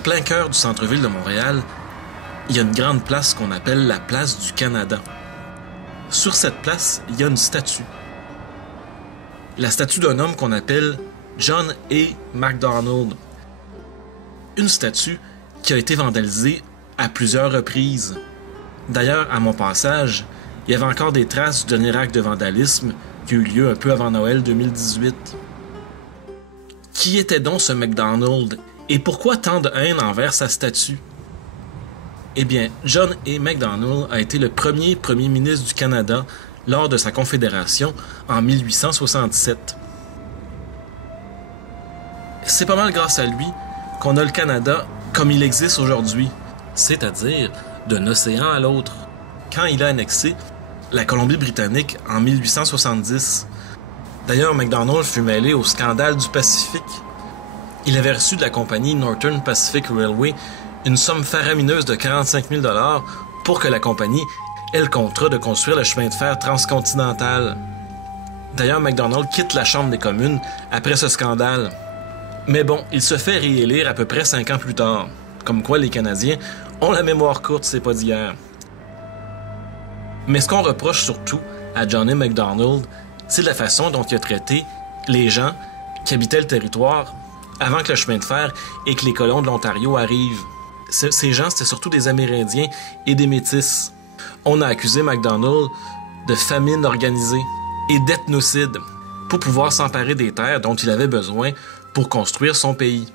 En plein cœur du centre-ville de Montréal, il y a une grande place qu'on appelle la place du Canada. Sur cette place, il y a une statue. La statue d'un homme qu'on appelle John A. Macdonald. Une statue qui a été vandalisée à plusieurs reprises. D'ailleurs, à mon passage, il y avait encore des traces du dernier acte de vandalisme qui a eu lieu un peu avant Noël 2018. Qui était donc ce Macdonald et pourquoi tant de haine envers sa statue? Eh bien, John A. Macdonald a été le premier premier ministre du Canada lors de sa confédération en 1867. C'est pas mal grâce à lui qu'on a le Canada comme il existe aujourd'hui, c'est-à-dire d'un océan à l'autre. Quand il a annexé la Colombie-Britannique en 1870. D'ailleurs, Macdonald fut mêlé au scandale du Pacifique. Il avait reçu de la compagnie Northern Pacific Railway une somme faramineuse de 45 000 $ pour que la compagnie ait le contrat de construire le chemin de fer transcontinental. D'ailleurs, Macdonald quitte la Chambre des communes après ce scandale. Mais bon, il se fait réélire à peu près 5 ans plus tard. Comme quoi les Canadiens ont la mémoire courte, c'est pas d'hier. Mais ce qu'on reproche surtout à John A. Macdonald, c'est la façon dont il a traité les gens qui habitaient le territoire avant que le chemin de fer et que les colons de l'Ontario arrivent. Ces gens, c'était surtout des Amérindiens et des Métis. On a accusé Macdonald de famine organisée et d'ethnocide pour pouvoir s'emparer des terres dont il avait besoin pour construire son pays.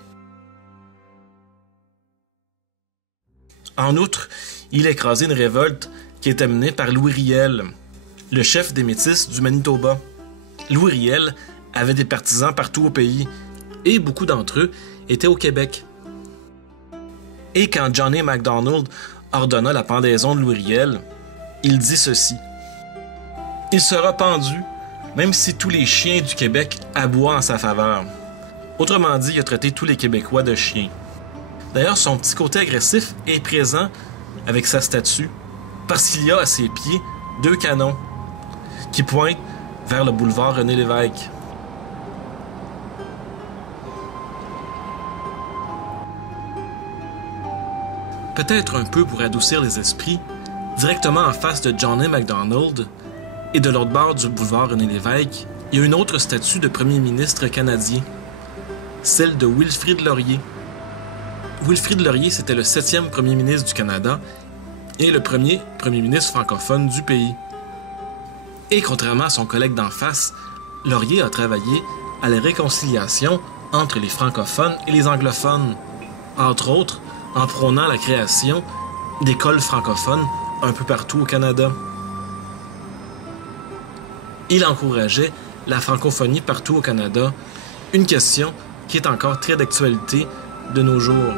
En outre, il a écrasé une révolte qui était menée par Louis Riel, le chef des Métis du Manitoba. Louis Riel avait des partisans partout au pays, et beaucoup d'entre eux étaient au Québec. Et quand John A. Macdonald ordonna la pendaison de Louis Riel, il dit ceci: « Il sera pendu, même si tous les chiens du Québec aboient en sa faveur. » Autrement dit, il a traité tous les Québécois de chiens. D'ailleurs, son petit côté agressif est présent avec sa statue, parce qu'il y a à ses pieds 2 canons qui pointent vers le boulevard René-Lévesque. Peut-être un peu pour adoucir les esprits, directement en face de John A. Macdonald et de l'autre bord du boulevard René-Lévesque, il y a une autre statue de premier ministre canadien, celle de Wilfrid Laurier. Wilfrid Laurier, c'était le 7e premier ministre du Canada et le premier premier ministre francophone du pays. Et contrairement à son collègue d'en face, Laurier a travaillé à la réconciliation entre les francophones et les anglophones, entre autres en prônant la création d'écoles francophones un peu partout au Canada. Il encourageait la francophonie partout au Canada, une question qui est encore très d'actualité de nos jours.